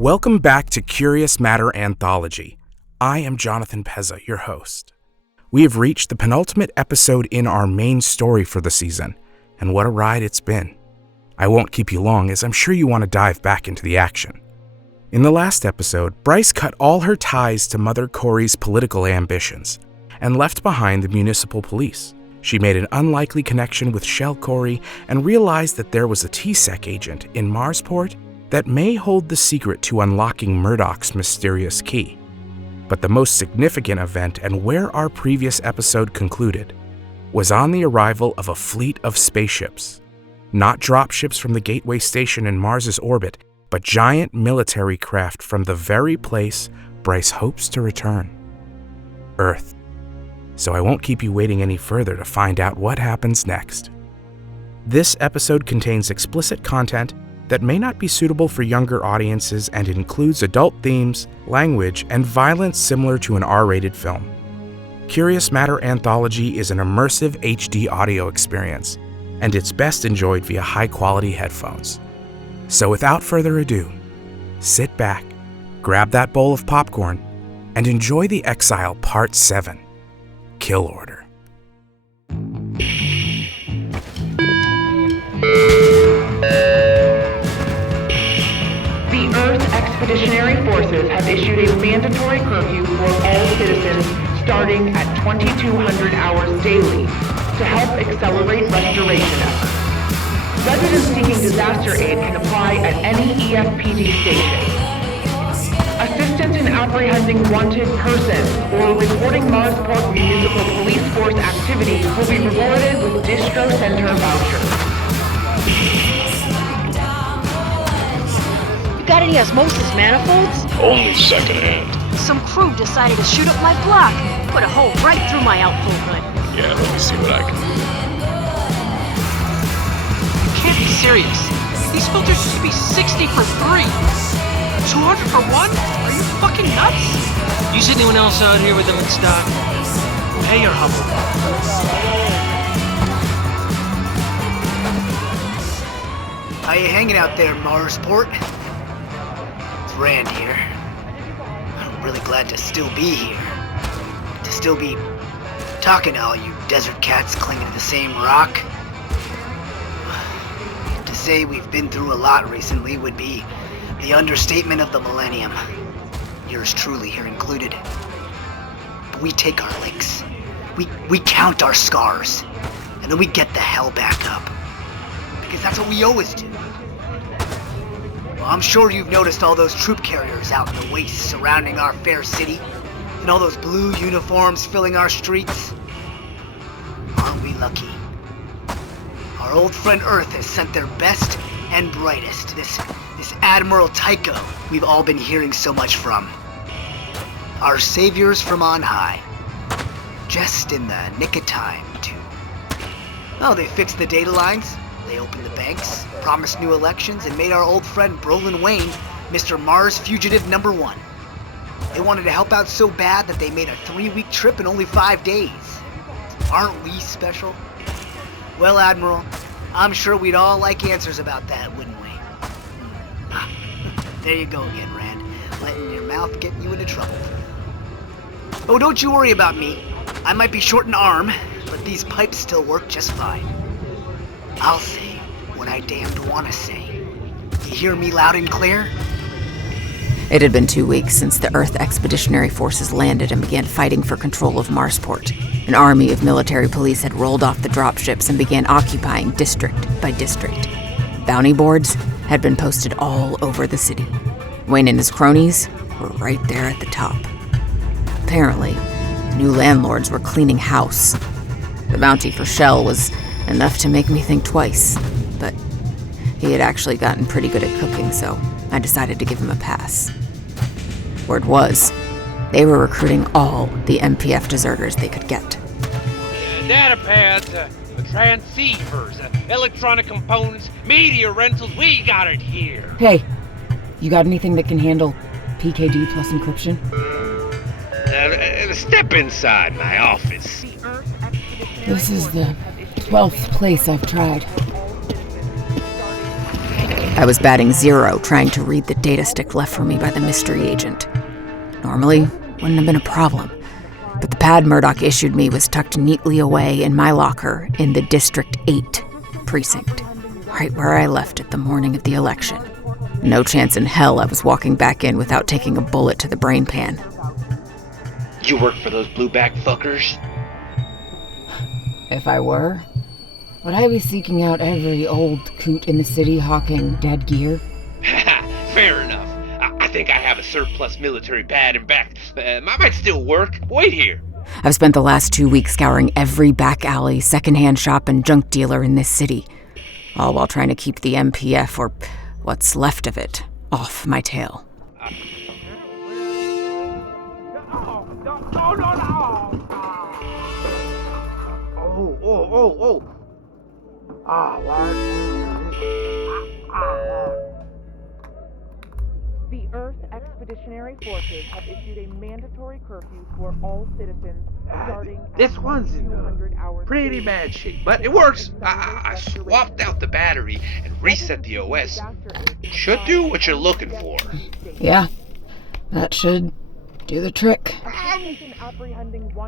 Welcome back to Curious Matter Anthology. I am Jonathan Pezza, your host. We have reached the penultimate episode in our main story for the season, and what a ride it's been. I won't keep you long, as I'm sure you want to dive back into the action. In the last episode, Bryce cut all her ties to Mother Corey's political ambitions and left behind the municipal police. She made an unlikely connection with Shell Corey and realized that there was a TSEC agent in Marsport that may hold the secret to unlocking Murdoch's mysterious key. But the most significant event, and where our previous episode concluded, was on the arrival of a fleet of spaceships. Not dropships from the Gateway Station in Mars's orbit, but giant military craft from the very place Bryce hopes to return, Earth. So I won't keep you waiting any further to find out what happens next. This episode contains explicit content that may not be suitable for younger audiences and includes adult themes, language, and violence similar to an R-rated film. Curious Matter Anthology is an immersive HD audio experience, and it's best enjoyed via high-quality headphones. So without further ado, sit back, grab that bowl of popcorn, and enjoy the Exile Part 7, Kill Order. The Earth Expeditionary Forces have issued a mandatory curfew for all citizens starting at 2200 hours daily to help accelerate restoration efforts. Residents seeking disaster aid can apply at any EFPD station. Assistance in apprehending wanted persons or reporting Marsport Municipal Police Force activities will be rewarded with Distro Center vouchers. Got any osmosis manifolds? Only secondhand. Some crew decided to shoot up my block. Put a hole right through my outflow hood. Yeah, let me see what I can do. You can't be serious. These filters used to be 60 for 3. 200 for 1? Are you fucking nuts? You see anyone else out here with them in stock? Pay your humble. How you hanging out there, Marsport? Rand here. I'm really glad to still be here. To still be talking to all you desert cats clinging to the same rock. To say we've been through a lot recently would be the understatement of the millennium. Yours truly here included. But we take our licks. We count our scars. And then we get the hell back up. Because that's what we always do. Well, I'm sure you've noticed all those troop carriers out in the wastes surrounding our fair city, and all those blue uniforms filling our streets. Aren't we lucky? Our old friend Earth has sent their best and brightest, this Admiral Tycho we've all been hearing so much from. Our saviors from on high. Just in the nick of time, too. Oh, they fixed the data lines. They opened the banks, promised new elections, and made our old friend Brolin Wayne Mr. Mars Fugitive #1. They wanted to help out so bad that they made a 3-week trip in only 5 days. Aren't we special? Well, Admiral, I'm sure we'd all like answers about that, wouldn't we? There you go again, Rand, letting your mouth get you into trouble. Oh, don't you worry about me. I might be short an arm, but these pipes still work just fine. I'll say what I damned want to say. You hear me loud and clear? It had been 2 weeks since the Earth Expeditionary Forces landed and began fighting for control of Marsport. An army of military police had rolled off the dropships and began occupying district by district. Bounty boards had been posted all over the city. Wayne and his cronies were right there at the top. Apparently, new landlords were cleaning house. The bounty for Shell was enough to make me think twice, but he had actually gotten pretty good at cooking, so I decided to give him a pass. Word was, they were recruiting all the MPF deserters they could get. Data pads, transceivers, electronic components, media rentals, we got it here. Hey, you got anything that can handle PKD plus encryption? Step inside my office. This is the 12th place I've tried. I was batting 0 trying to read the data stick left for me by the mystery agent. Normally, wouldn't have been a problem. But the pad Murdoch issued me was tucked neatly away in my locker in the District 8 precinct, right where I left it the morning of the election. No chance in hell I was walking back in without taking a bullet to the brain pan. You work for those blueback fuckers? If I were, would I be seeking out every old coot in the city hawking dead gear? Fair enough. I think I have a surplus military pad and back. Might still work. Wait here. I've spent the last 2 weeks scouring every back alley, secondhand shop, and junk dealer in this city, all while trying to keep the MPF, or what's left of it, off my tail. Oh. The Earth Expeditionary Forces have issued a mandatory curfew for all citizens starting This at one's in 200 hours pretty daily. bad shape, but it works. I swapped out the battery and reset the OS. Should do what you're looking for. Yeah, that should do the trick.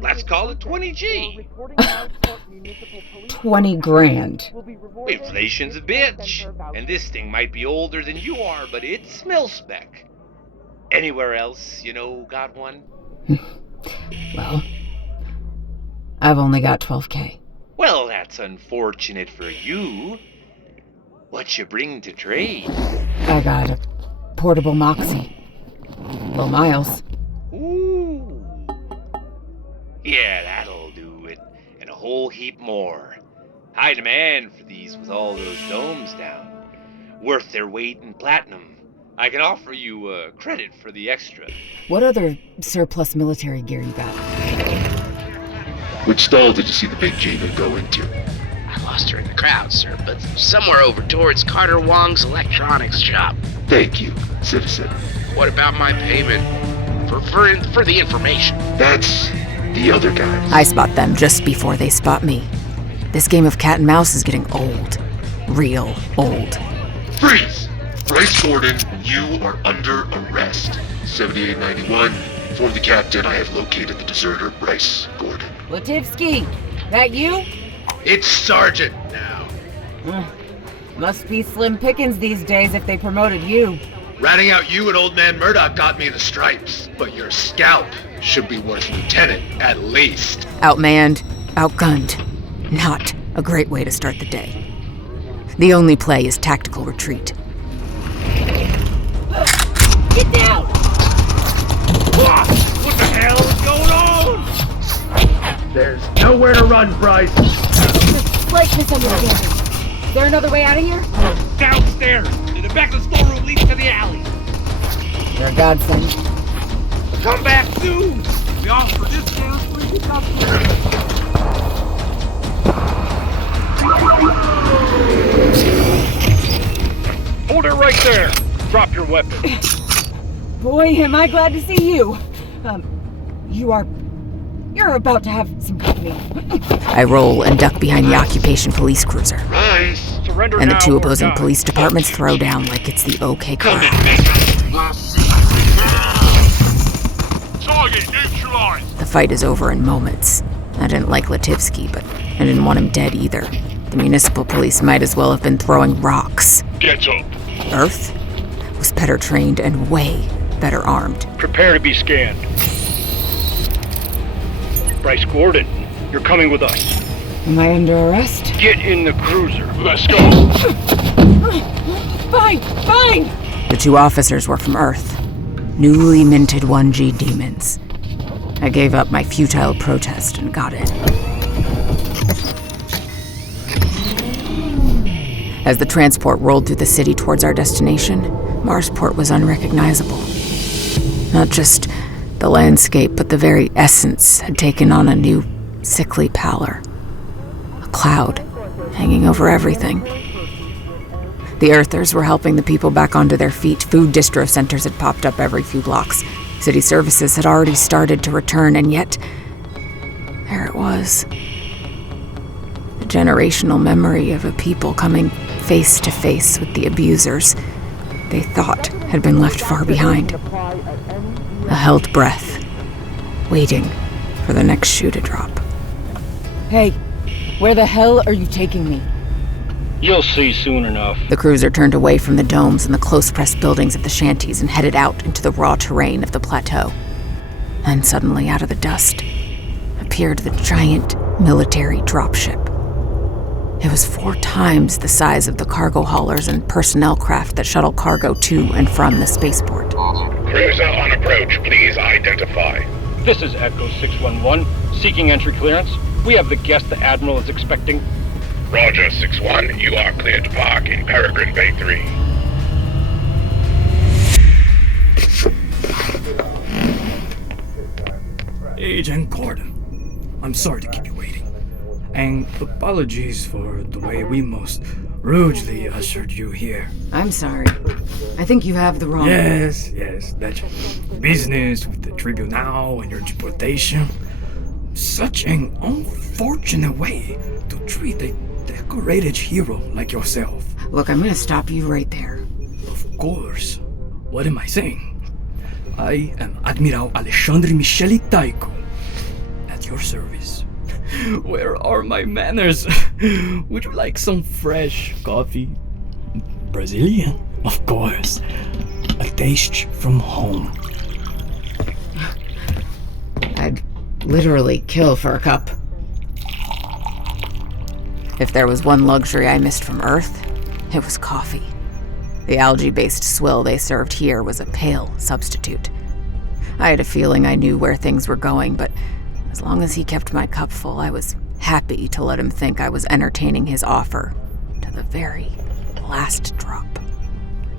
Let's call it 20G. 20 grand. Inflation's a bitch, and this thing might be older than you are, but it's mil-spec. Anywhere else, got one? Well, I've only got 12K. Well, that's unfortunate for you. What you bring to trade? I got a portable Moxie. Low miles. Ooh. Yeah, that'll do it, and a whole heap more. High demand for these with all those domes down. Worth their weight in platinum. I can offer you credit for the extra. What other surplus military gear you got? Which stall did you see the big Gina go into? I lost her in the crowd, sir, but somewhere over towards Carter Wong's electronics shop. Thank you, citizen. What about my payment for the information? That's the other guys. I spot them just before they spot me. This game of cat and mouse is getting old. Real old. Freeze! Bryce Gordon, you are under arrest. 7891, inform the captain I have located the deserter Bryce Gordon. Letivsky, that you? It's Sergeant now. Must be slim pickings these days if they promoted you. Ratting out you and Old Man Murdoch got me the stripes, but your scalp should be worth lieutenant at least. Outmanned, outgunned. Not a great way to start the day. The only play is tactical retreat. Get down! What the hell is going on? There's nowhere to run, Bryce. Slight misunderstanding. Is there another way out of here? Downstairs. The back of the storeroom leads to the alley. You're a godsend. Come back soon. We offer discounts for you customers. Hold it right there. Drop your weapon. Boy, am I glad to see you. You're about to have some company. I roll and duck behind the occupation police cruiser. Rise! Surrender And the now two or opposing die. police departments throw down like it's the OK crowd. Target neutralized. The fight is over in moments. I didn't like Letivsky, but I didn't want him dead either. The municipal police might as well have been throwing rocks. Get up. Earth was better trained and way better armed. Prepare to be scanned. Bryce Gordon, you're coming with us. Am I under arrest? Get in the cruiser. Let's go. Fine! The two officers were from Earth. Newly minted 1G demons. I gave up my futile protest and got in. As the transport rolled through the city towards our destination, Marsport was unrecognizable. Not just the landscape, but the very essence had taken on a new, sickly pallor. A cloud hanging over everything. The Earthers were helping the people back onto their feet. Food distro centers had popped up every few blocks. City services had already started to return, and yet, there it was. The generational memory of a people coming face to face with the abusers they thought had been left far behind. A held breath, waiting for the next shoe to drop. Hey, where the hell are you taking me? You'll see soon enough. The cruiser turned away from the domes and the close-pressed buildings of the shanties and headed out into the raw terrain of the plateau. And suddenly, out of the dust, appeared the giant military dropship. It was 4 times the size of the cargo haulers and personnel craft that shuttle cargo to and from the spaceport. Cruiser on approach, please identify. This is Echo 611, seeking entry clearance. We have the guest the Admiral is expecting. Roger, 6-1. You are cleared to park in Peregrine Bay 3. Agent Gordon, I'm sorry to keep you waiting. And apologies for the way we most rudely ushered you here. I'm sorry. I think you have the wrong... Yes, that business with the tribunal and your deportation. Such an unfortunate way to treat a decorated hero like yourself. Look, I'm gonna stop you right there. Of course. What am I saying? I am Admiral Alexandre Michele Tycho, at your service. Where are my manners? Would you like some fresh coffee? Brazilian, of course. A taste from home. I'd literally kill for a cup. If there was one luxury I missed from Earth, it was coffee. The algae-based swill they served here was a pale substitute. I had a feeling I knew where things were going, but as long as he kept my cup full, I was happy to let him think I was entertaining his offer to the very last drop.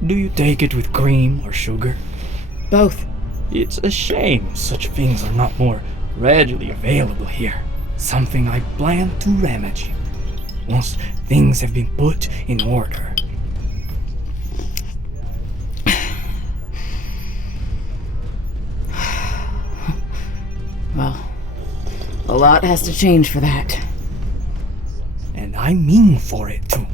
Do you take it with cream or sugar? Both. It's a shame such things are not more readily available here. Something I plan to remedy once things have been put in order. Well, a lot has to change for that. And I mean for it too.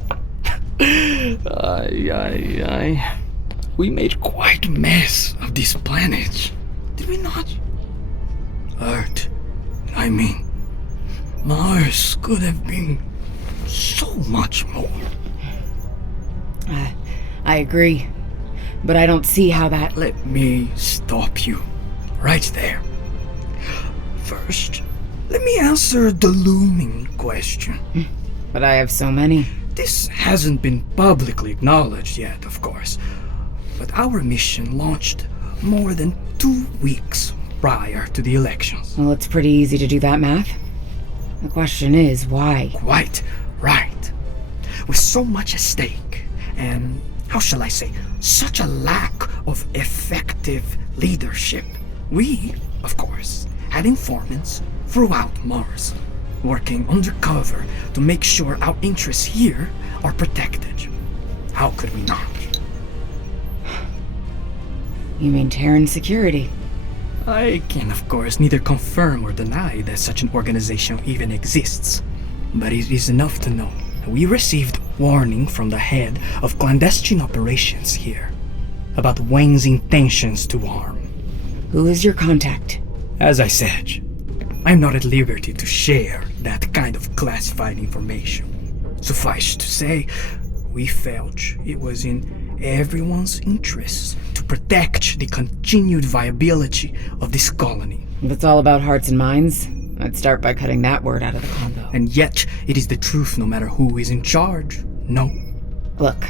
We made quite a mess of this planet, did we not? Earth, I mean, Mars could have been so much more. I agree, but I don't see how that... Let me stop you right there. First, let me answer the looming question. But I have so many. This hasn't been publicly acknowledged yet, of course, but our mission launched more than 2 weeks prior to the elections. Well, it's pretty easy to do that math. The question is, why? Quite right. With so much at stake, and, how shall I say, such a lack of effective leadership, we, of course, had informants throughout Mars, working undercover to make sure our interests here are protected. How could we not? You mean Terran security? I can, of course, neither confirm or deny that such an organization even exists. But it is enough to know that we received warning from the head of clandestine operations here about Wayne's intentions to harm. Who is your contact? As I said, I'm not at liberty to share that kind of classified information. Suffice to say, we felt it was in everyone's interests to protect the continued viability of this colony. If it's all about hearts and minds, I'd start by cutting that word out of the combo. And yet, it is the truth no matter who is in charge, no? Look,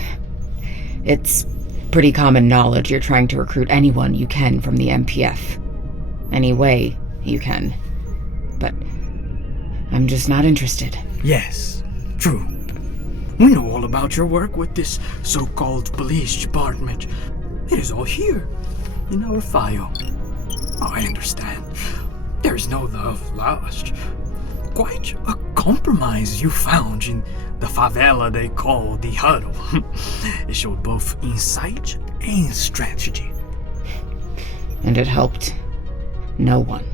it's pretty common knowledge you're trying to recruit anyone you can from the MPF. Any way you can. But I'm just not interested. Yes, true. We know all about your work with this so-called police department. It is all here, in our file. Oh, I understand. There is no love lost. Quite a compromise you found in the favela they call the Huddle. It showed both insight and strategy. And it helped no one.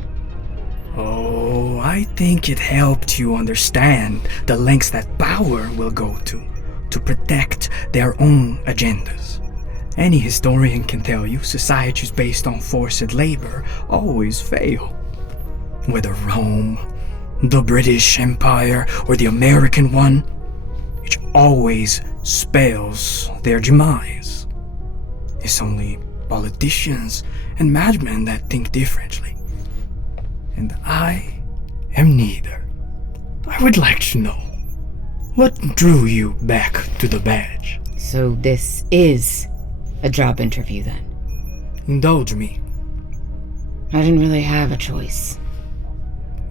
Oh, I think it helped you understand the lengths that power will go to protect their own agendas. Any historian can tell you societies based on forced labor always fail. Whether Rome, the British Empire, or the American one, it always spells their demise. It's only politicians and madmen that think differently. And I am neither. I would like to know, what drew you back to the badge? So this is a job interview then? Indulge me. I didn't really have a choice.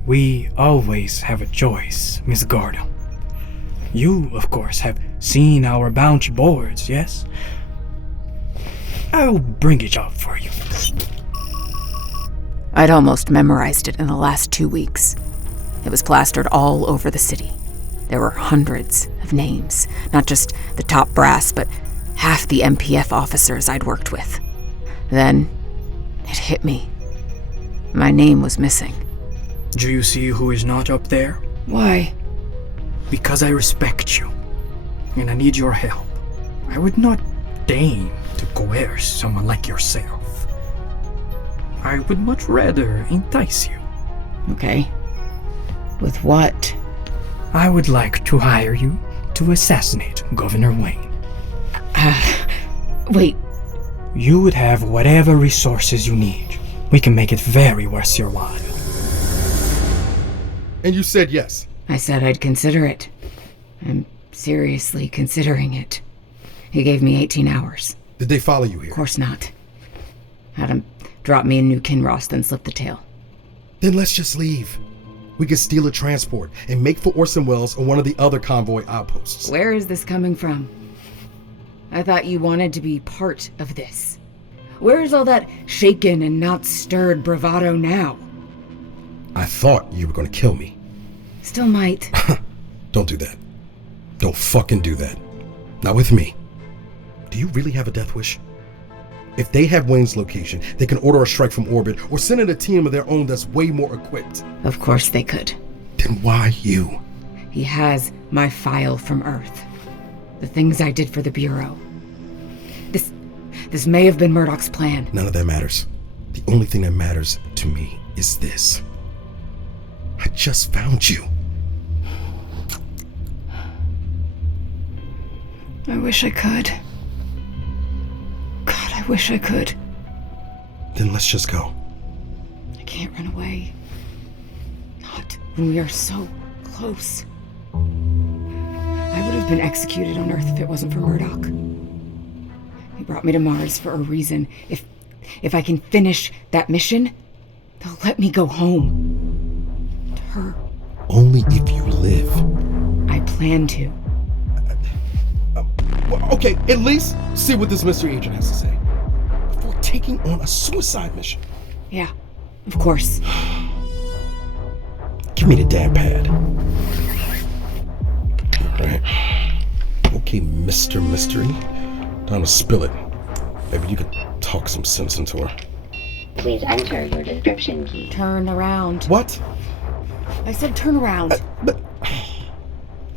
We always have a choice, Miss Gordon. You, of course, have seen our bounty boards, yes? I'll bring it up for you. I'd almost memorized it in the last 2 weeks. It was plastered all over the city. There were hundreds of names, not just the top brass, but half the MPF officers I'd worked with. Then, it hit me. My name was missing. Do you see who is not up there? Why? Because I respect you, and I need your help. I would not deign to coerce someone like yourself. I would much rather entice you. Okay. With what? I would like to hire you to assassinate Governor Wayne. Wait. You would have whatever resources you need. We can make it very worth your while. And you said yes? I said I'd consider it. I'm seriously considering it. He gave me 18 hours. Did they follow you here? Of course not. Had him drop me in New Kinross, then slip the tail. Then let's just leave. We could steal a transport and make for Orson Welles or one of the other convoy outposts. Where is this coming from? I thought you wanted to be part of this. Where's all that shaken and not stirred bravado now? I thought you were going to kill me. Still might. Don't do that. Don't fucking do that. Not with me. Do you really have a death wish? If they have Wayne's location, they can order a strike from orbit or send in a team of their own that's way more equipped. Of course they could. Then why you? He has my file from Earth. The things I did for the Bureau. This may have been Murdoch's plan. None of that matters. The only thing that matters to me is this. I just found you. I wish I could. God, I wish I could. Then let's just go. I can't run away. Not when we are so close. I would have been executed on Earth if it wasn't for Murdoch. He brought me to Mars for a reason. If I can finish that mission, they'll let me go home. To her. Only if you live. I plan to. Well, okay, at least see what this mystery agent has to say. Before taking on a suicide mission. Yeah, of course. Give me the damn pad. Alright. Okay, Mr. Mystery. Time to spill it. Maybe you could talk some sense into her. Please enter your description key. Turn around. What? I said turn around.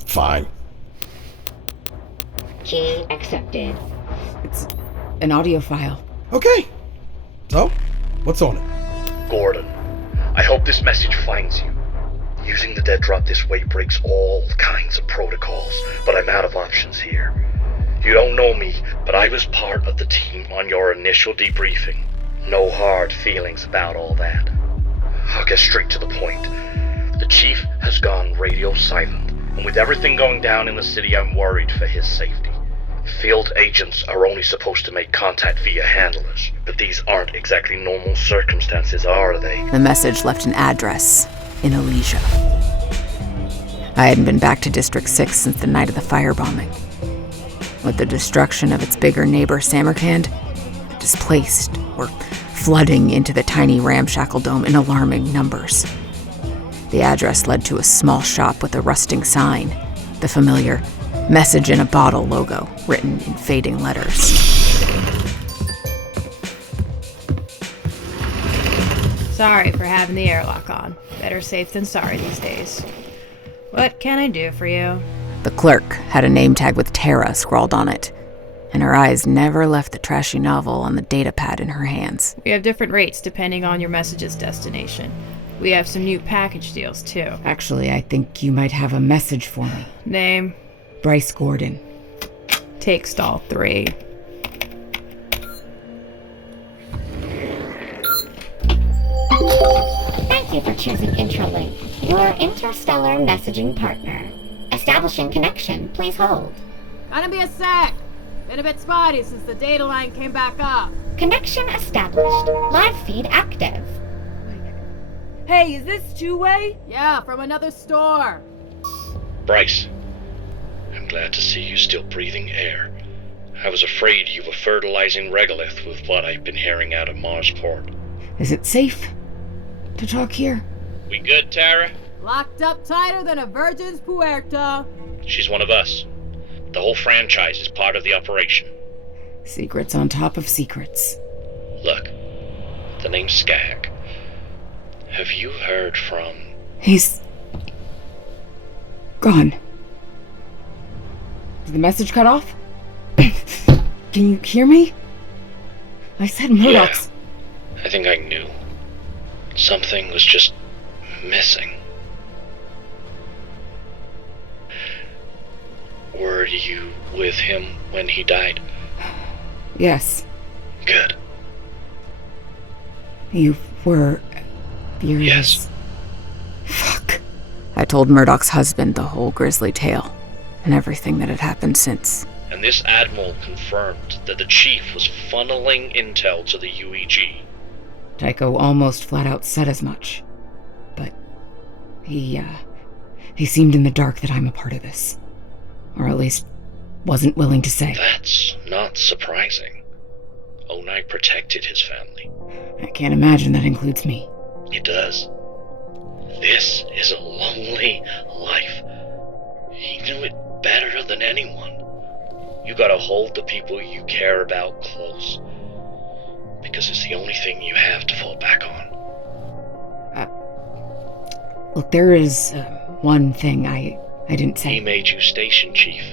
Fine. Key accepted. It's an audio file. Okay. So, what's on it? Gordon, I hope this message finds you. Using the dead drop this way breaks all kinds of protocols, but I'm out of options here. You don't know me, but I was part of the team on your initial debriefing. No hard feelings about all that. I'll get straight to the point. The chief has gone radio silent, and with everything going down in the city, I'm worried for his safety. Field agents are only supposed to make contact via handlers, but these aren't exactly normal circumstances, are they? The message left an address in Elysia. I hadn't been back to District 6 since the night of the firebombing. With the destruction of its bigger neighbor Samarkand, the displaced were flooding into the tiny ramshackle dome in alarming numbers. The address led to a small shop with a rusting sign, the familiar message in a bottle logo written in fading letters. Sorry for having the airlock on. Better safe than sorry these days. What can I do for you? The clerk had a name tag with Tara scrawled on it, and her eyes never left the trashy novel on the data pad in her hands. We have different rates depending on your message's destination. We have some new package deals, too. Actually, I think you might have a message for me. Name? Bryce Gordon. Take stall 3. Thank you for choosing Intralink, your interstellar messaging partner. Establishing connection, please hold. Gonna be a sec. Been a bit spotty since the data line came back up. Connection established. Live feed active. Hey, is this two-way? Yeah, from another store. Bryce, I'm glad to see you still breathing air. I was afraid you were fertilizing regolith with what I've been hearing out of Marsport. Is it safe to talk here? We good, Tara? Locked up tighter than a virgin's puerta. She's one of us. The whole franchise is part of the operation. Secrets on top of secrets. Look, the name's Skag. Have you heard from... He's... gone. Did the message cut off? Can you hear me? I said Murdoch's... Yeah, I think I knew. Something was just missing. Were you with him when he died? Yes. Good. You were... furious. Yes. Fuck. I told Murdoch's husband the whole grisly tale, and everything that had happened since. And this Admiral confirmed that the Chief was funneling intel to the UEG. Tycho almost flat out said as much. But he seemed in the dark that I'm a part of this. Or at least wasn't willing to say. That's not surprising. Onai protected his family. I can't imagine that includes me. It does. This is a lonely life. He knew it better than anyone. You gotta hold the people you care about close. Because it's the only thing you have to fall back on. Look, there is one thing I didn't say. He made you station chief.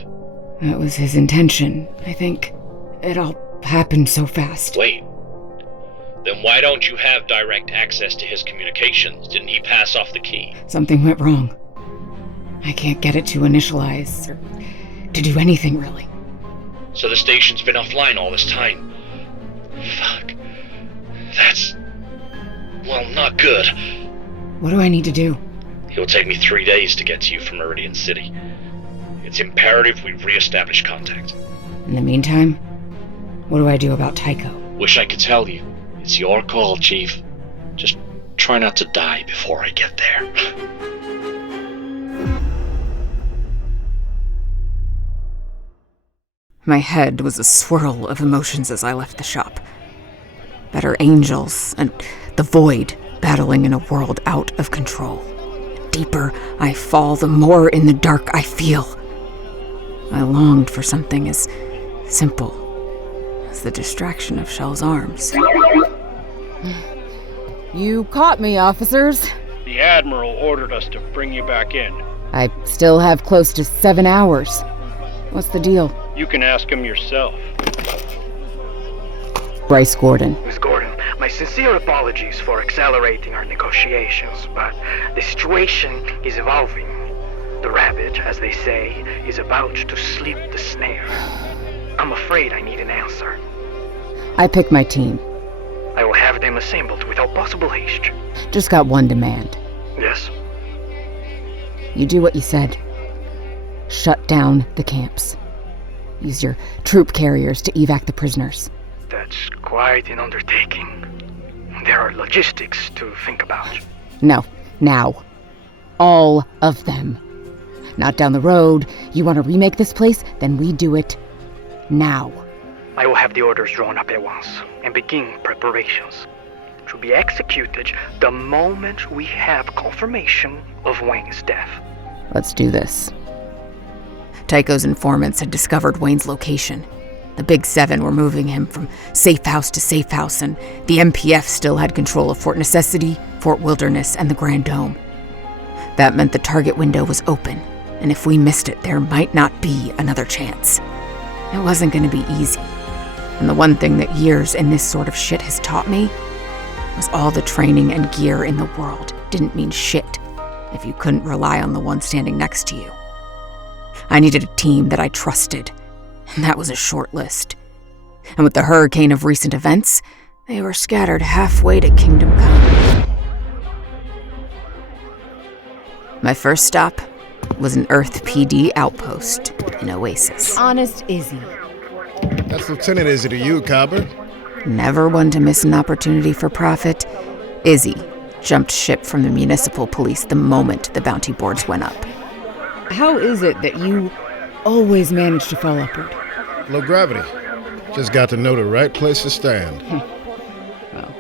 That was his intention, I think. It all happened so fast. Wait. Then why don't you have direct access to his communications? Didn't he pass off the key? Something went wrong. I can't get it to initialize or to do anything, really. So the station's been offline all this time. Fuck. That's... well, not good. What do I need to do? It'll take me 3 days to get to you from Meridian City. It's imperative we re-establish contact. In the meantime, what do I do about Tycho? Wish I could tell you. It's your call, Chief. Just try not to die before I get there. My head was a swirl of emotions as I left the shop. Better angels and the void battling in a world out of control. The deeper I fall, the more in the dark I feel. I longed for something as simple as the distraction of Shell's arms. You caught me, officers. The Admiral ordered us to bring you back in. I still have close to 7 hours. What's the deal? You can ask him yourself. Bryce Gordon. Miss Gordon, my sincere apologies for accelerating our negotiations, but the situation is evolving. The rabbit, as they say, is about to slip the snare. I'm afraid I need an answer. I picked my team. I will have them assembled without possible haste. Just got one demand. Yes? You do what you said. Shut down the camps. Use your troop carriers to evac the prisoners. That's quite an undertaking. There are logistics to think about. No, now. All of them. Not down the road. You want to remake this place? Then we do it now. I will have the orders drawn up at once and begin preparations. To be executed the moment we have confirmation of Wayne's death. Let's do this. Tycho's informants had discovered Wayne's location. The Big Seven were moving him from safe house to safe house, and the MPF still had control of Fort Necessity, Fort Wilderness, and the Grand Dome. That meant the target window was open, and if we missed it, there might not be another chance. It wasn't going to be easy. And the one thing that years in this sort of shit has taught me was all the training and gear in the world didn't mean shit if you couldn't rely on the one standing next to you. I needed a team that I trusted, and that was a short list. And with the hurricane of recent events, they were scattered halfway to Kingdom Come. My first stop was an Earth PD outpost in Oasis. Honest Izzy. That's Lieutenant Izzy to you, Cobber. Never one to miss an opportunity for profit, Izzy jumped ship from the municipal police the moment the bounty boards went up. How is it that you always manage to fall upward? Low gravity. Just got to know the right place to stand. Well,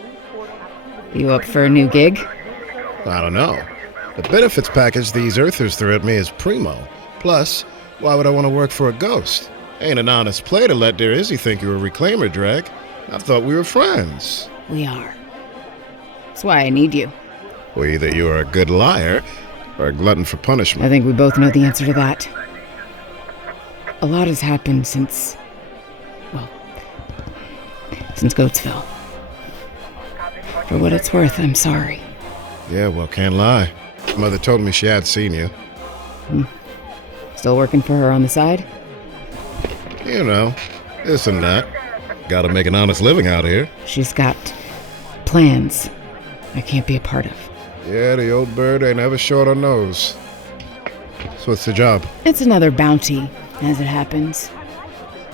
you up for a new gig? I don't know. The benefits package these Earthers threw at me is primo. Plus, why would I want to work for a ghost? Ain't an honest play to let dear Izzy think you're a reclaimer, Drag. I thought we were friends. We are. That's why I need you. Well, either you are a good liar or a glutton for punishment. I think we both know the answer to that. A lot has happened since Goatsville. For what it's worth, I'm sorry. Yeah, well, can't lie. Mother told me she had seen you. Still working for her on the side? You know, this and that. Gotta make an honest living out here. She's got plans I can't be a part of. Yeah, the old Byrd ain't ever short on those. So what's the job? It's another bounty, as it happens.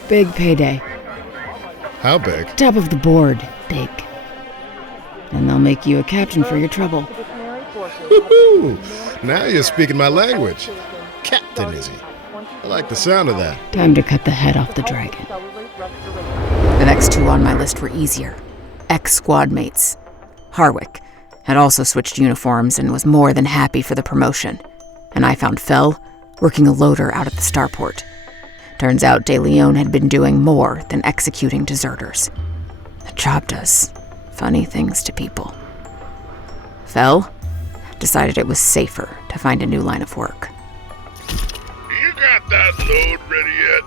Big payday. How big? Top of the board, big. And they'll make you a captain for your trouble. Woo-hoo! Now you're speaking my language. Captain Izzy. I like the sound of that. Time to cut the head off the dragon. The next two on my list were easier. Ex-squad mates. Harwick had also switched uniforms and was more than happy for the promotion. And I found Fel working a loader out at the starport. Turns out De Leon had been doing more than executing deserters. The job does funny things to people. Fel decided it was safer to find a new line of work. You got that load ready yet?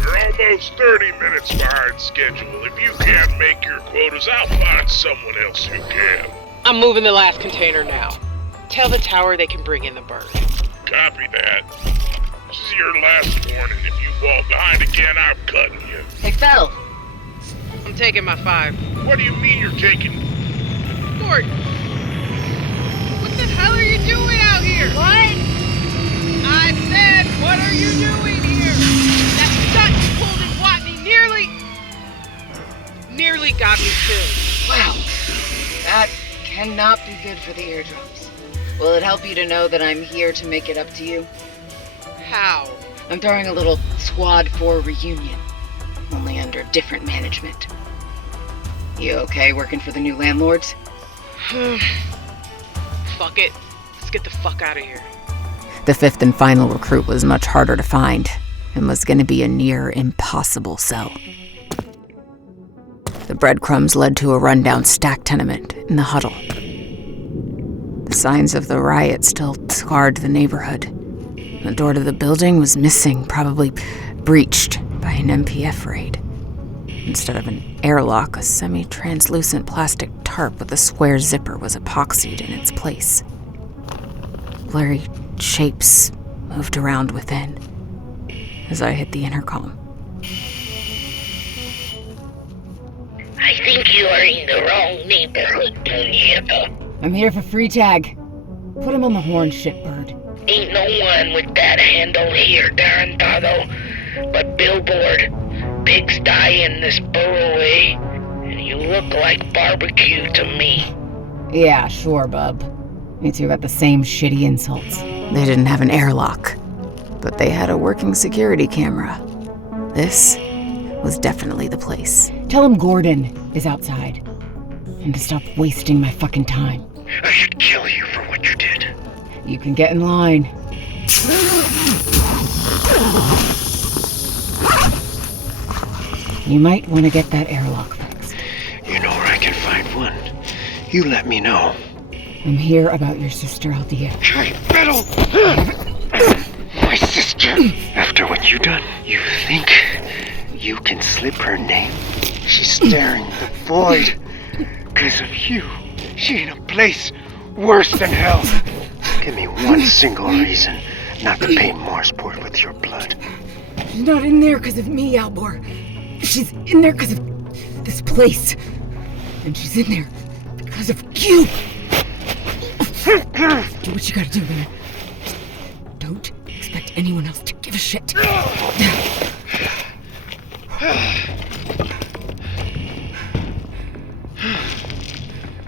You're almost 30 minutes behind schedule. If you can't make your quotas, I'll find someone else who can. I'm moving the last container now. Tell the tower they can bring in the Byrd. Copy that. This is your last warning. If you fall behind again, I'm cutting you. Hey, Fel! I'm taking my 5. What do you mean you're taking... Gordon! What the hell are you doing out here? What? I said, what are you doing here? That shot you pulled in Watney nearly got me killed. Wow. That cannot be good for the eardrums. Will it help you to know that I'm here to make it up to you? How? I'm throwing a little Squad 4 reunion, only under different management. You okay working for the new landlords? Fuck it. Let's get the fuck out of here. The fifth and final recruit was much harder to find and was going to be a near impossible sell. The breadcrumbs led to a rundown stack tenement in the huddle. The signs of the riot still scarred the neighborhood. The door to the building was missing, probably breached by an MPF raid. Instead of an airlock, a semi-translucent plastic tarp with a square zipper was epoxied in its place. Blurry shapes moved around within as I hit the intercom. I think you are in the wrong neighborhood, Sujata. I'm here for Freitag. Put him on the horn, shitbird. Ain't no one with that handle here, Tarantado. But billboard, pigsty in this burrowway, and you look like barbecue to me. Yeah, sure, bub. You two got the same shitty insults. They didn't have an airlock, but they had a working security camera. This was definitely the place. Tell him Gordon is outside. And to stop wasting my fucking time. I should kill you for what you did. You can get in line. You might want to get that airlock fixed. You know where I can find one. You let me know. I'm here about your sister, Althea. I fiddle! My sister! After what you done, you think you can slip her name? She's staring the void. Because of you, she in a place worse than hell. Give me one single reason not to paint Marsport with your blood. She's not in there because of me, Albor. She's in there because of this place. And she's in there because of you. Do what you gotta do, man. Don't expect anyone else to give a shit.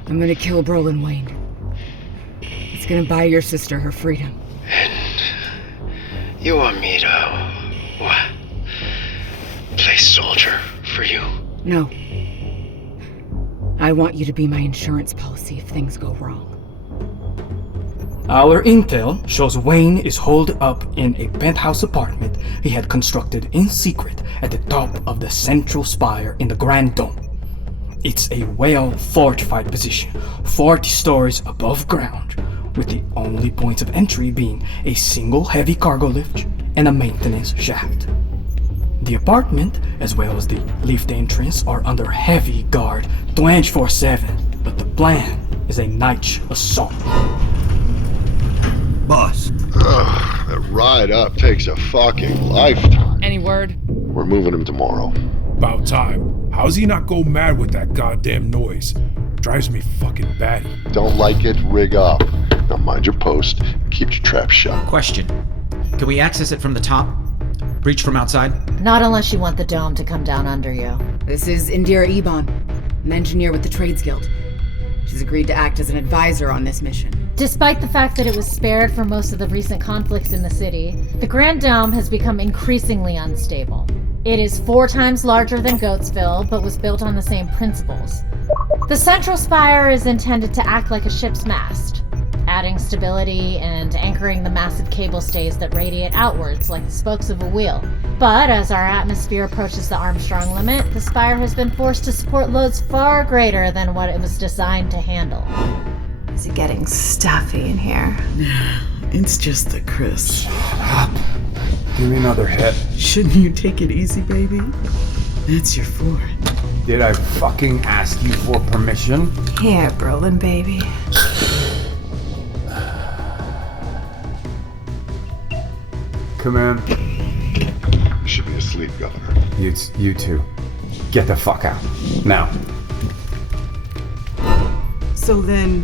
I'm gonna kill Brolin Wayne. It's gonna buy your sister her freedom. And you want me to, what? Play soldier for you? No. I want you to be my insurance policy if things go wrong. Our intel shows Wayne is holed up in a penthouse apartment he had constructed in secret at the top of the central spire in the Grand Dome. It's a well-fortified position, 40 stories above ground, with the only points of entry being a single heavy cargo lift and a maintenance shaft. The apartment, as well as the lift entrance, are under heavy guard 24/7, but the plan is a night assault. Boss. That ride up takes a fucking lifetime. Any word? We're moving him tomorrow. About time. How's he not go mad with that goddamn noise? Drives me fucking batty. Don't like it, rig up. Now mind your post and keep your trap shut. Question. Can we access it from the top? Breach from outside? Not unless you want the dome to come down under you. This is Indira Ebon, an engineer with the Trades Guild. She's agreed to act as an advisor on this mission. Despite the fact that it was spared from most of the recent conflicts in the city, the Grand Dome has become increasingly unstable. It is 4 times larger than Goatsville, but was built on the same principles. The central spire is intended to act like a ship's mast, adding stability and anchoring the massive cable stays that radiate outwards like the spokes of a wheel. But as our atmosphere approaches the Armstrong limit, the spire has been forced to support loads far greater than what it was designed to handle. Is it getting stuffy in here? It's just the crisp. Give me another hit. Shouldn't you take it easy, baby? That's your foreign. Did I fucking ask you for permission? Here, Brolin, baby. Come in. You should be asleep, Governor. You two. Get the fuck out. Now. So then,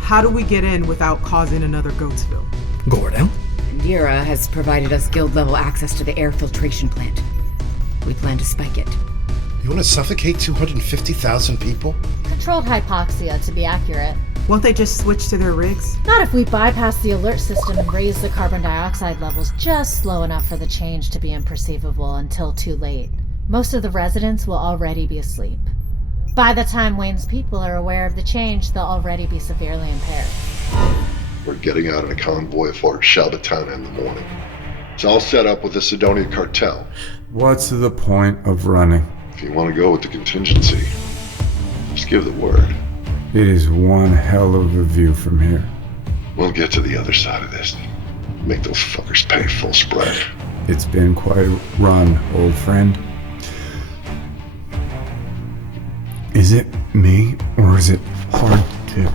how do we get in without causing another Goatsville? Gordon? Indira has provided us guild-level access to the air filtration plant. We plan to spike it. You want to suffocate 250,000 people? Controlled hypoxia, to be accurate. Won't they just switch to their rigs? Not if we bypass the alert system and raise the carbon dioxide levels just slow enough for the change to be imperceivable until too late. Most of the residents will already be asleep. By the time Wayne's people are aware of the change, they'll already be severely impaired. We're getting out in a convoy for Shalbatana in the morning. It's all set up with the Sidonia cartel. What's the point of running? If you want to go with the contingency, just give the word. It is one hell of a view from here. We'll get to the other side of this. Make those fuckers pay full spread. It's been quite a run, old friend. Is it me, or is it hard to...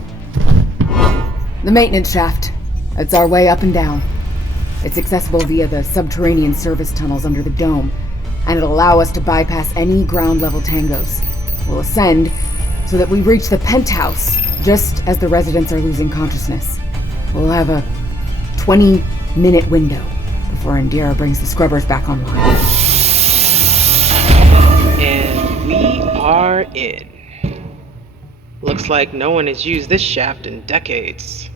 The maintenance shaft. It's our way up and down. It's accessible via the subterranean service tunnels under the dome, and it'll allow us to bypass any ground-level tangos. We'll ascend so that we reach the penthouse just as the residents are losing consciousness. We'll have a 20-minute window before Indira brings the scrubbers back online. And we are in. Looks like no one has used this shaft in decades.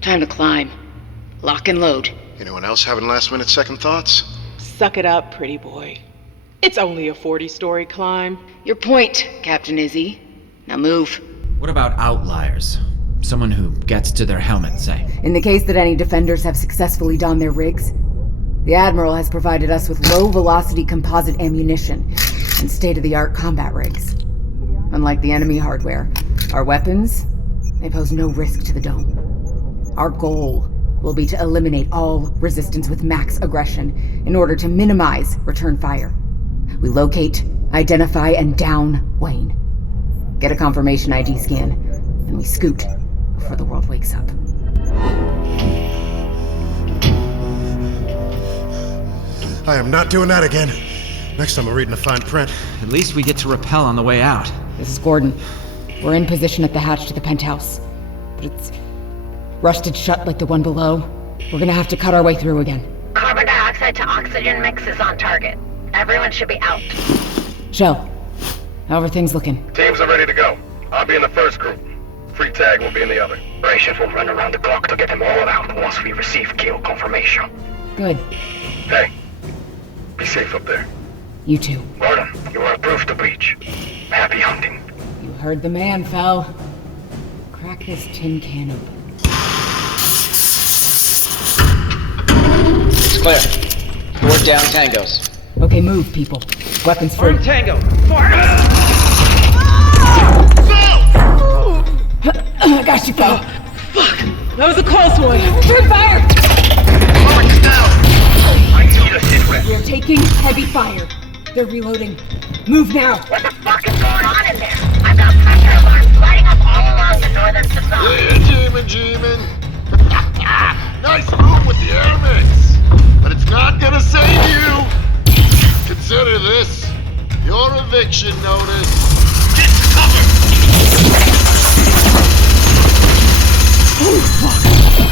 Time to climb. Lock and load. Anyone else having last-minute second thoughts? Suck it up, pretty boy. It's only a 40-story climb. Your point, Captain Izzy. Now move. What about outliers? Someone who gets to their helmet, say. In the case that any defenders have successfully donned their rigs, the Admiral has provided us with low-velocity composite ammunition. and state-of-the-art combat rigs. Unlike the enemy hardware, our weapons, they pose no risk to the dome. Our goal will be to eliminate all resistance with max aggression in order to minimize return fire. We locate, identify, and down Wayne. Get a confirmation ID scan, and we scoot before the world wakes up. I am not doing that again. Next time I'm reading the fine print. At least we get to rappel on the way out. This is Gordon. We're in position at the hatch to the penthouse. But it's rusted shut like the one below. We're gonna have to cut our way through again. Carbon dioxide to oxygen mix is on target. Everyone should be out. Shell, how are things looking? Teams are ready to go. I'll be in the first group. Freitag will be in the other. Operations will run around the clock to get them all out once we receive kill confirmation. Good. Hey, be safe up there. You too. Gordon, you are approved to breach. Happy hunting. You heard the man, Fel. Crack this tin can open. It's clear. Door down tangos. Okay, move, people. Weapons free. Burn tango! Fire! I got you, Fel. Fuck! That was a close one! Turn fire! I need a sit rep. We're taking heavy fire. They're reloading. Move now! What the fuck is going on in there? I've got pressure alarms lighting up all along the northern facade. Jeeman. Nice move with the air mix. But it's not gonna save you. Consider this your eviction notice. Get to cover! Oh, fuck!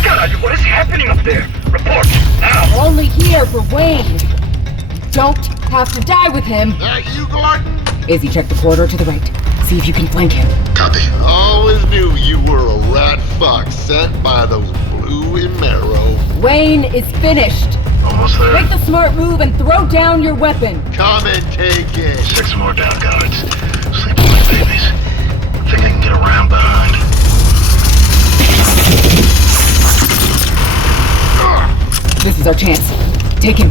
God, what is happening up there? Report, now! We're only here for Wayne. You don't have to die with him. That you, Gordon? Izzy, check the corridor to the right. See if you can flank him. Copy. Always knew you were a rat fox sent by those blue in marrow. Wayne is finished. Almost there. Make the smart move and throw down your weapon. Come and take it. 6 more down guards. Sleeping like babies. Think I can get around behind. This is our chance. Take him.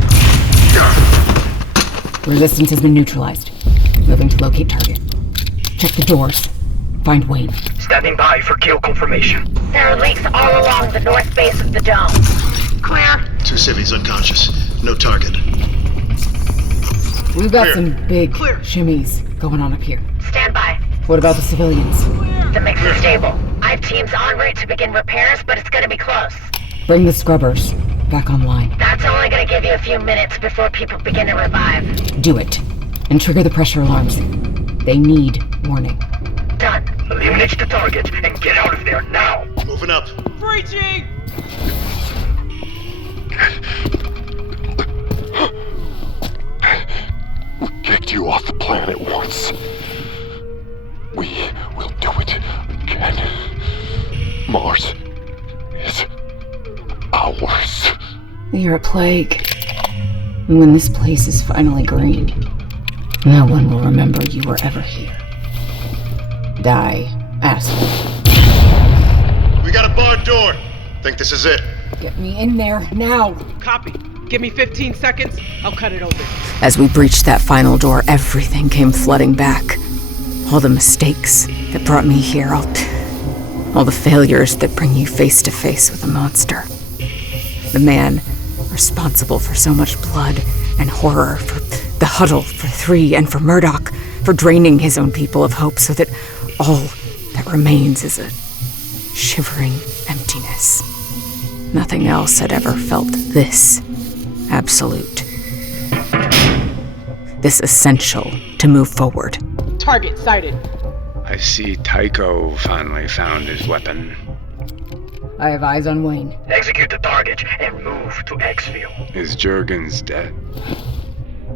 Resistance has been neutralized. Moving to locate target. Check the doors. Find Wayne. Standing by for kill confirmation. There are leaks all along the north base of the dome. Clear. 2 civvies unconscious. No target. We've got Clear. some big shimmies going on up here. Stand by. What about the civilians? The mix is stable. I have teams en route to begin repairs, but it's gonna be close. Bring the scrubbers back online. That's only gonna give you a few minutes before people begin to revive. Do it. And trigger the pressure alarms. They need warning. Done. Eliminate the target and get out of there now. Moving up. Breaching! We kicked you off the planet once. We will do it again. Mars is ours. You're a plague. And when this place is finally green, no one will remember you were ever here. Die, asshole. We got a barred door. Think this is it. Get me in there, now! Copy. Give me 15 seconds. I'll cut it open. As we breached that final door, everything came flooding back. All the mistakes that brought me here, all the failures that bring you face to face with a monster. The man responsible for so much blood and horror, for the huddle, for 3, and for Murdoch, for draining his own people of hope so that all that remains is a shivering emptiness. Nothing else had ever felt this absolute, this essential to move forward. Target sighted. I see Tycho finally found his weapon. I have eyes on Wayne. Execute the target and move to Exile. Is Jergens dead?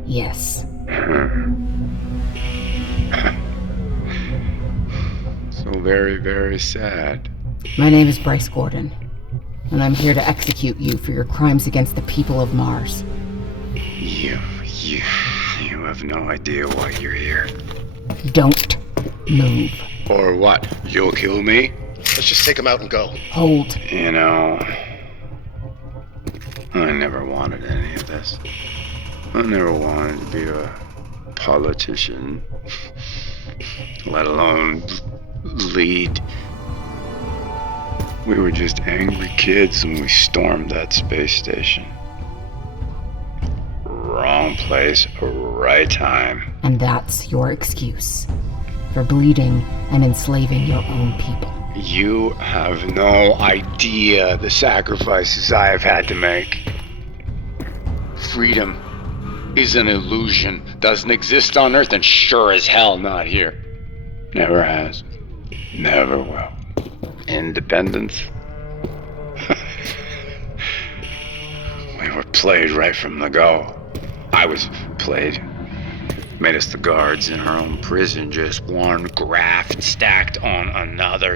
Yes. So very, very sad. My name is Bryce Gordon, and I'm here to execute you for your crimes against the people of Mars. You have no idea why you're here. Don't move. Or what? You'll kill me? Let's just take him out and go. Hold. You know, I never wanted any of this. I never wanted to be a politician, let alone lead. We were just angry kids when we stormed that space station. Wrong place, right time. And that's your excuse for bleeding and enslaving your own people. You have no idea the sacrifices I have had to make. Freedom is an illusion. Doesn't exist on Earth, and sure as hell not here. Never has. Never will. Independence? We were played right from the go. I was played. Made us the guards in our own prison, just one graft stacked on another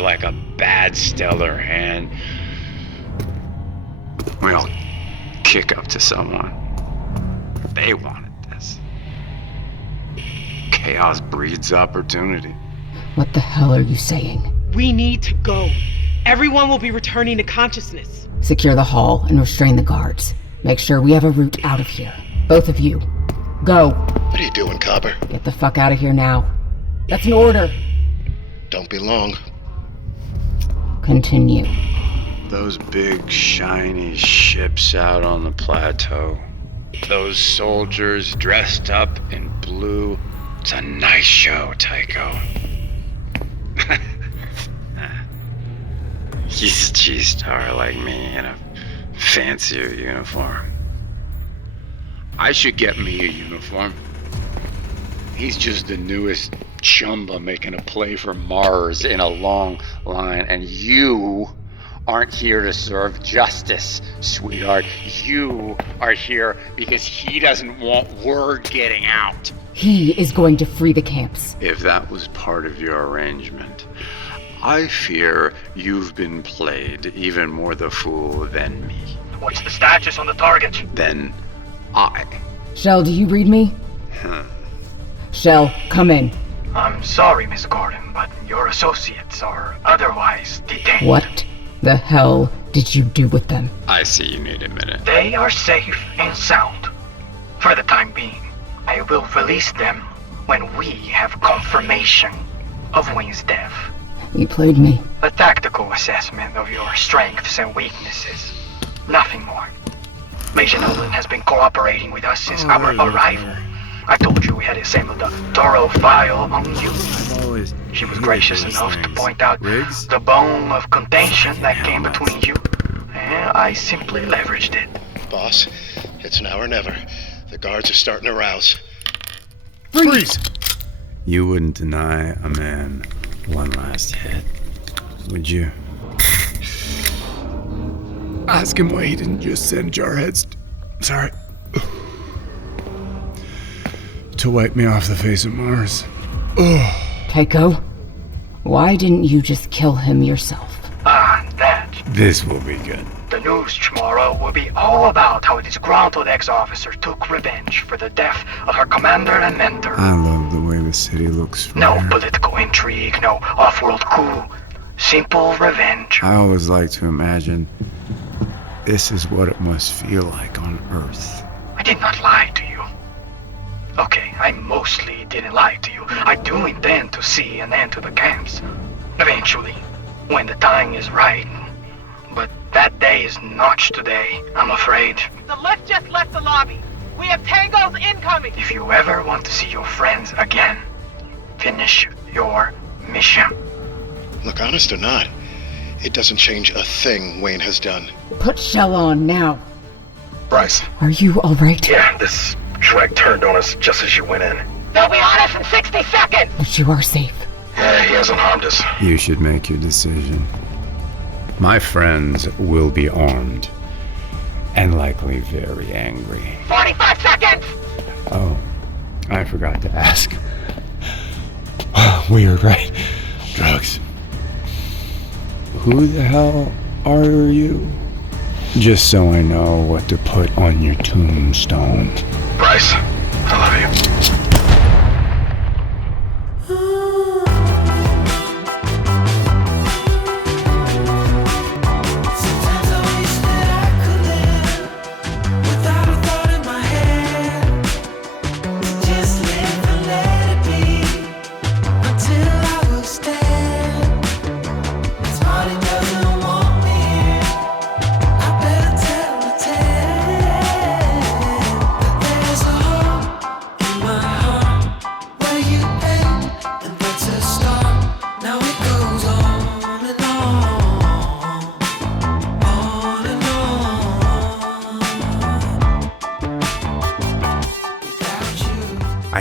like a bad stellar hand. We all kick up to someone. They wanted this. Chaos breeds opportunity. What the hell are you saying? We need to go. Everyone will be returning to consciousness. Secure the hall and restrain the guards. Make sure we have a route out of here. Both of you. Go. What are you doing, Copper? Get the fuck out of here now. That's an order. Don't be long. Continue. Those big, shiny ships out on the plateau. Those soldiers dressed up in blue. It's a nice show, Tycho. He's a G-star like me in a fancier uniform. I should get me a uniform. He's just the newest chumba making a play for Mars in a long line, and you aren't here to serve justice, sweetheart. You are here because he doesn't want word getting out. He is going to free the camps. If that was part of your arrangement, I fear you've been played even more the fool than me. What's the status on the target? Then I. Shell, do you read me? Shell, come in. I'm sorry, Miss Gordon, but your associates are otherwise detained. What the hell did you do with them? I see you need a minute. They are safe and sound. For the time being, I will release them when we have confirmation of Wayne's death. You played me. A tactical assessment of your strengths and weaknesses. Nothing more. Major Nolan has been cooperating with us since our arrival. I told you we had assembled a thorough file on you. She was gracious enough to point out the bone of contention that came between you, and I simply leveraged it. Boss, it's now or never. The guards are starting to rouse. Freeze! You wouldn't deny a man one last hit, would you? Ask him why he didn't just send Jarheads. Sorry. To wipe me off the face of Mars. Tycho, why didn't you just kill him yourself? That. This will be good. The news tomorrow will be all about how a disgruntled ex-officer took revenge for the death of her commander and mentor. I love the way the city looks from No here. political intrigue, no off-world coup. Simple revenge. I always like to imagine this is what it must feel like on Earth. I did not lie to you. Okay, I mostly didn't lie to you. I do intend to see an end to the camps. Eventually, when the time is right. But that day is not today, I'm afraid. The lift just left the lobby. We have tangos incoming. If you ever want to see your friends again, finish your mission. Look, honest or not, it doesn't change a thing Wayne has done. Put Shell on now. Bryce. Are you alright? Yeah, this Shrek turned on us just as you went in. They'll be on us in 60 seconds. But you are safe. Yeah, he hasn't harmed us. You should make your decision. My friends will be armed. And likely very angry. 45 seconds! Oh, I forgot to ask. Weird, right? Drugs. Who the hell are you? Just so I know what to put on your tombstone. Bryce, I love you.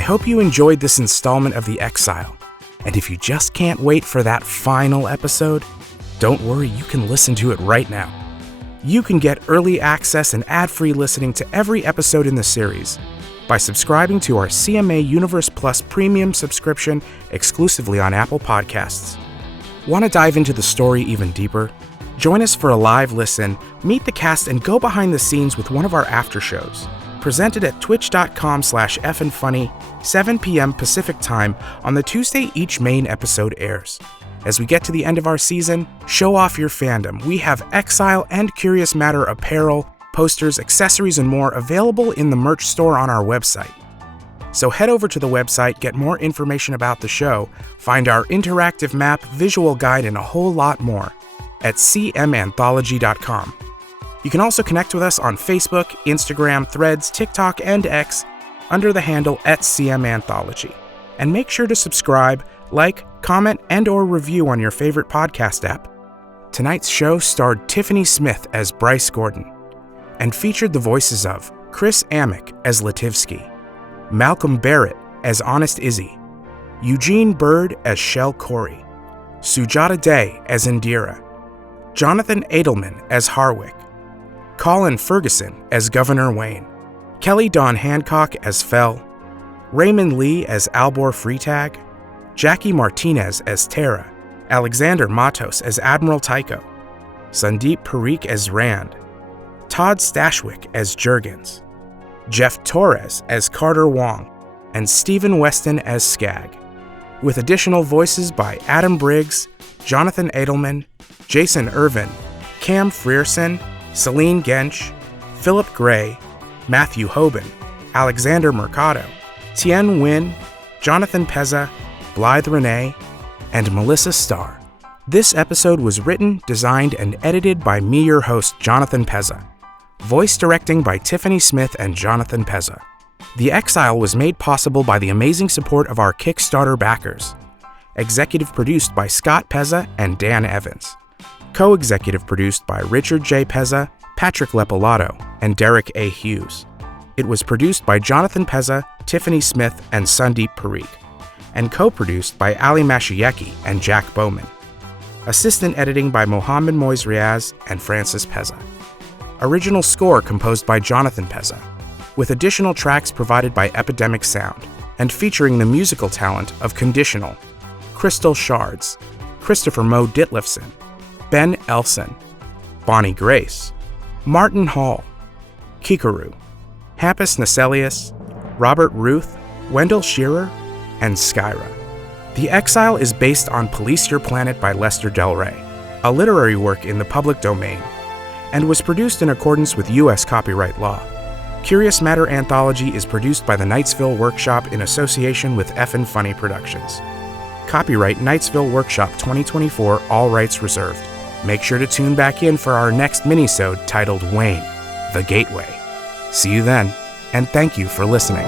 hope you enjoyed this installment of The Exile. And if you just can't wait for that final episode, don't worry, you can listen to it right now. You can get early access and ad-free listening to every episode in the series by subscribing to our CMA Universe Plus premium subscription exclusively on Apple Podcasts. Want to dive into the story even deeper? Join us for a live listen, meet the cast, and go behind the scenes with one of our after shows. Presented at twitch.com/fnfunny, 7 p.m. Pacific Time on the Tuesday each main episode airs. As we get to the end of our season, show off your fandom. We have Exile and Curious Matter apparel, posters, accessories, and more available in the merch store on our website. So head over to the website, get more information about the show, find our interactive map, visual guide, and a whole lot more at cmanthology.com. You can also connect with us on Facebook, Instagram, Threads, TikTok, and X under the handle @cmanthology. And make sure to subscribe, like, comment, and/or review on your favorite podcast app. Tonight's show starred Tiffany Smith as Bryce Gordon and featured the voices of Chris Amick as Letivsky, Malcolm Barrett as Honest Izzy, Eugene Byrd as Shell Corey, Sujata Day as Indira, Jonathan Edelman as Harwick, Colin Ferguson as Governor Wayne, Kelli Dawn Hancock as Fell, Raymond Lee as Albor Freitag, Jackie Martinez as Tara, Alexander Matos as Admiral Tycho, Sandeep Parikh as Rand, Todd Stashwick as Jergens, Jeff Torres as Carter Wong, and Stephen Weston as Skag, with additional voices by Adam Briggs, Jonathan Edelman, Jason Irvin, Cam Frierson, Selin Genc, Philip Gray, Matthew Hoban, Alexander Mercado, Thien Nguyen, Jonathan Pezza, Blythe Renay, and Melissa Starr. This episode was written, designed, and edited by me, your host, Jonathan Pezza. Voice directing by Tiffany Smith and Jonathan Pezza. The Exile was made possible by the amazing support of our Kickstarter backers. Executive produced by Scott Pezza and Dan Evans. Co-executive produced by Richard J. Pezza, Patrick Lepolato, and Derek A. Hughes. It was produced by Jonathan Pezza, Tiffany Smith, and Sandeep Parikh, and co-produced by Ali Mashieki and Jack Bowman. Assistant editing by Mohammed Moiz Riaz and Francis Pezza. Original score composed by Jonathan Pezza, with additional tracks provided by Epidemic Sound, and featuring the musical talent of Conditional, Crystal Shards, Christopher Mo Ditlifson, Ben Elson, Bonnie Grace, Martin Hall, Kikaru, Hampus Naselius, Robert Ruth, Wendell Shearer, and Skyra. The Exile is based on Police Your Planet by Lester Del Rey, a literary work in the public domain, and was produced in accordance with U.S. copyright law. Curious Matter Anthology is produced by the Knightsville Workshop in association with Effin' Funny Productions. Copyright Knightsville Workshop 2024, all rights reserved. Make sure to tune back in for our next minisode titled Wayne, The Gateway. See you then, and thank you for listening.